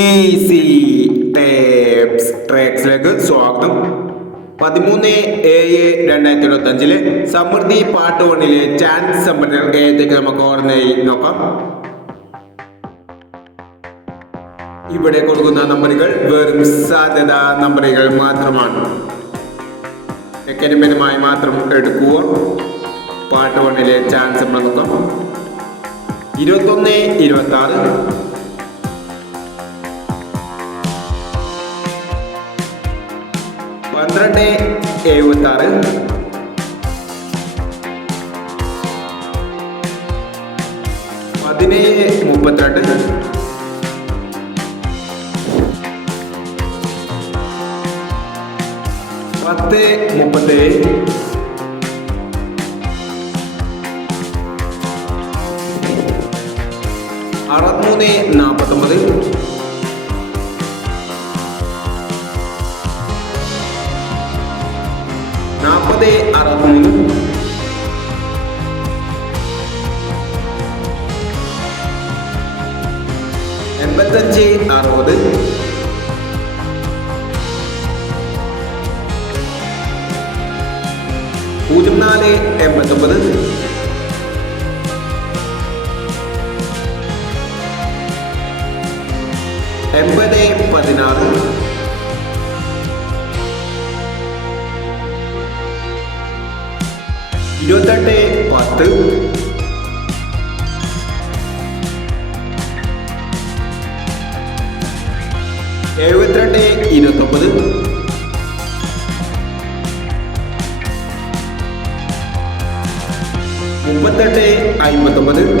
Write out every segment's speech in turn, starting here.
Easy tapes ട്രാക്സിലേക്ക് സ്വാഗതം. 13/7/2025 സമൃദ്ധി part 1 chance സമ്പന്നർ ഏതൊക്കെ നമുക്ക് ഓർമ്മയായി നോക്കാം. ഇവിടെ കൊടുക്കുന്ന നമ്പറുകൾ വെറും സാധ്യത നമ്പറുകൾ മാത്രമാണ്. അക്കാഡമികമായി മാത്രം എടുക്കുക. പാർട്ട് 1 ചാൻസ് നമ്മൾ നോക്കാം. 21-26, 12-76, 17-32, 10-37, 63-49, 40-63, 85-60, 04-89, 80-16, 28-10, 72-29, 38-59,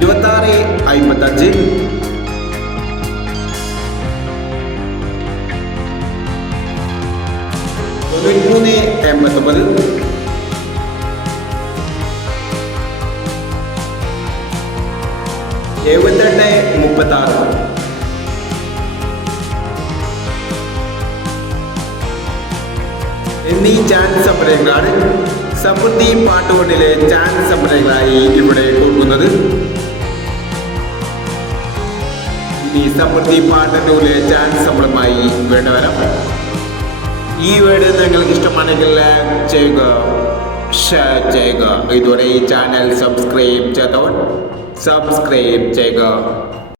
26-55, 93-89, 72-36, എന്നീ ചാൻസ് സംഭരങ്ങളാണ് സമൃദ്ധി പാർട്ട് 1 ചാൻസ് സംഭരങ്ങളായി ഇവിടെ കൊടുക്കുന്നത്. ഇനി സമൃദ്ധി പാർട്ട് 2 ചാൻസ് സംഭരമായി വേണ്ടവരാം. ഈ വീഡിയോ നിങ്ങൾക്ക് ഇഷ്ടമാണെങ്കിൽ ലൈക്ക് ചെയ്യുക, ഷെയർ ചെയ്യുക. ഇതുവരെ ഈ ചാനൽ സബ്സ്ക്രൈബ് ചെയ്തവർ സബ്സ്ക്രൈബ് ചെയ്യുക.